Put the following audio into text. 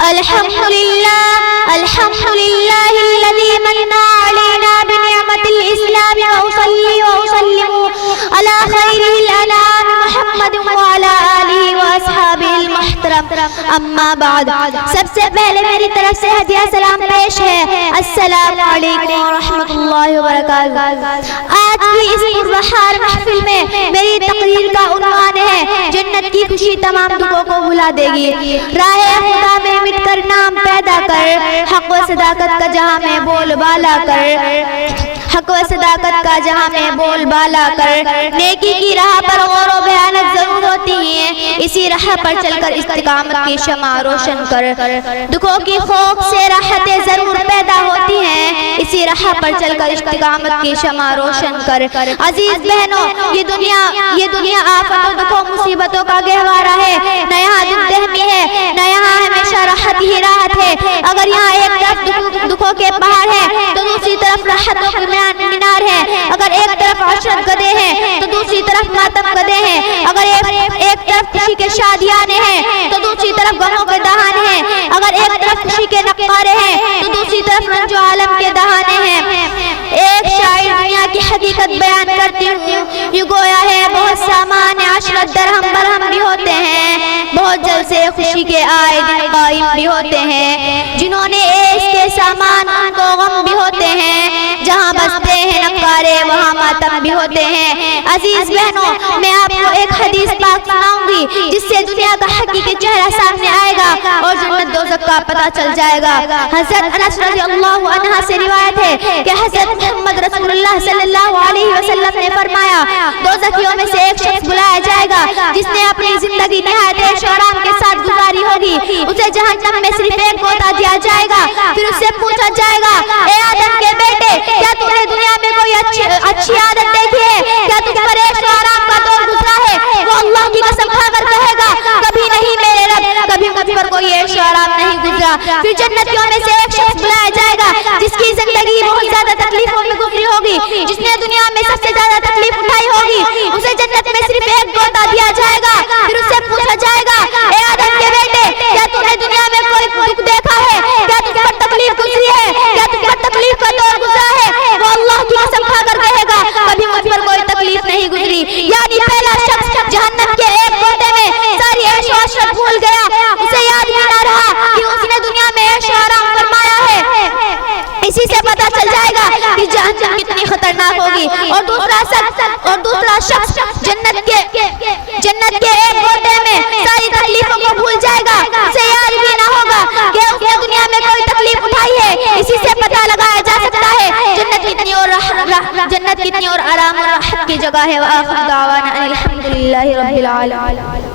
الحمد لله الذي من علينا بنعمة الإسلام وأصلي وأسلم على خير الأنام محمد وعلى آله وأصحابه المحترم اما بعد سب سے پہلے میری طرف سے ہدیہ سلام پیش ہے السلام علیکم ورحمۃ اللہ وبرکاتہ۔ آج کی اس پربہار محفل میں میری تقریر کا عنوان ہے جنت کی خوشی تمام دکھوں کو بھلا دے گی، راہ خدا میں مٹ کر نام پیدا کر، حق و صداقت کا جہاں میں بول بالا کر، حق و صداقت کا جہاں میں بول بالا کر، نیکی کی راہ پر غور و بیانت ضرور ہوتی ہیں، اسی راہ پر چل کر استقامت کی شمع روشن کر، دکھوں کی خوف سے راحتیں ضرور پیدا ہوتی ہیں، اسی راہ پر چل کر استقامت کی شمع روشن کر۔ عزیز بہنوں، یہ دنیا آفت و دکھوں مصیبتوں کا گہوارہ ہے، نہ یہاں دل دہمی ہے نہ یہاں ہمیشہ راحت ہی راحت ہے۔ اگر یہاں ایک طرف دکھوں کے پہاڑ ہے تو دوسری طرف راحتوں کے مینار ہے، اگر ایک طرف عشرت گدے ہیں تو دوسری طرف ماتم گدے ہیں، اگر ایک طرف خوشی کے شادیانے ہیں تو دوسری طرف غموں کے دہانے ہیں، اگر ایک طرف خوشی کے نقارے ہیں تو دوسری طرف رنج و عالم کے دہانے ہیں۔ ایک شاعر دنیا کی حقیقت بیان کرتی ہوں، یہ گویا ہے بہت سامان عشرت درہم برہم بھی ہوتے ہیں، بہت جلد سے خوشی کے آئے دن قائم بھی ہوتے ہیں، جنہوں نے عیش کے سامان ان کو غم بھی ہوتے ہیں، جہاں بستے ہیں نقارے وہاں ماتم بھی ہوتے ہیں۔ عزیز بہنوں، میں آپ کو ایک حدیث پاک سناؤں گی جس سے دنیا کا حقیقی چہرہ سامنے آئے گا اور جنت دوزخ کا پتہ چل جائے گا۔ حضرت انس رضی اللہ عنہ سے روایت ہے کہ حضرت محمد رسول اللہ صلی اللہ علیہ وسلم نے فرمایا، دوزخیوں میں سے ایک شخص بلایا جائے گا جس نے اپنی زندگی نہایت عیش و آرام کے ساتھ گزاری ہوگی، اسے جہنم میں صرف ایک غوطہ دیا جائے گا، پھر اس سے پوچھا جائے گا، اے آدم کے بیٹے، کیا تم نے دنیا میں کوئی اچھی عادت دیکھی ہے؟ کیا تم پر عیش و آرام کا دور گزرا ہے؟ وہ اللہ کی قسم کھا کر کہے گا، کبھی نہیں میرے رب، کبھی مجھ پر کوئی عیش و آرام نہیں گزرا۔ پھر جنتیوں میں سے ایک شخص بلایا جائے گا جس کی زندگی بہت زیادہ تکلیفوں میں گزری ہوگی، جس نے دنیا میں سب سے زیادہ تکلیف اٹھائی ہوگی، اسے جنت میں صرف ایک غوطہ دیا جائے گا، پھر اس سے پوچھا جائے گا، اے آدم کے بیٹے، کیا تم نے دنیا میں کوئی دکھ دیکھا ہے؟ کیا تم پر تکلیف گزری ہے؟ کیا تم پر تکلیف کا دور گزرا ہے؟ وہ اللہ کی قسم کھا کر کہے گا، کبھی مجھ پر کوئی تکلیف نہیں گزری۔ یعنی پہلا شخص جہنم کے ایک غوطے میں ساری عیش و عشرت بھول گیا، اسے یاد بھی نہ رہا کہ اس نے دنیا میں عیش و آرام فرمایا ہے، اسی سے پتہ چل جائے گا کہ جہنم کتنی خطرناک ہوگی۔ اور دوسرا شخص جنت کے ایک غوطے میں ساری تکلیفوں کو بھول جائے گا، اسے یاد بھی نہ ہوگا کہ اس نے دنیا میں کوئی تکلیف اٹھائی ہے، اسی سے پتہ لگایا جا سکتا ہے جنت کتنی اور آرام اور راحت کی جگہ ہے۔ وآخر دعوانا الحمدللہ رب العالمین۔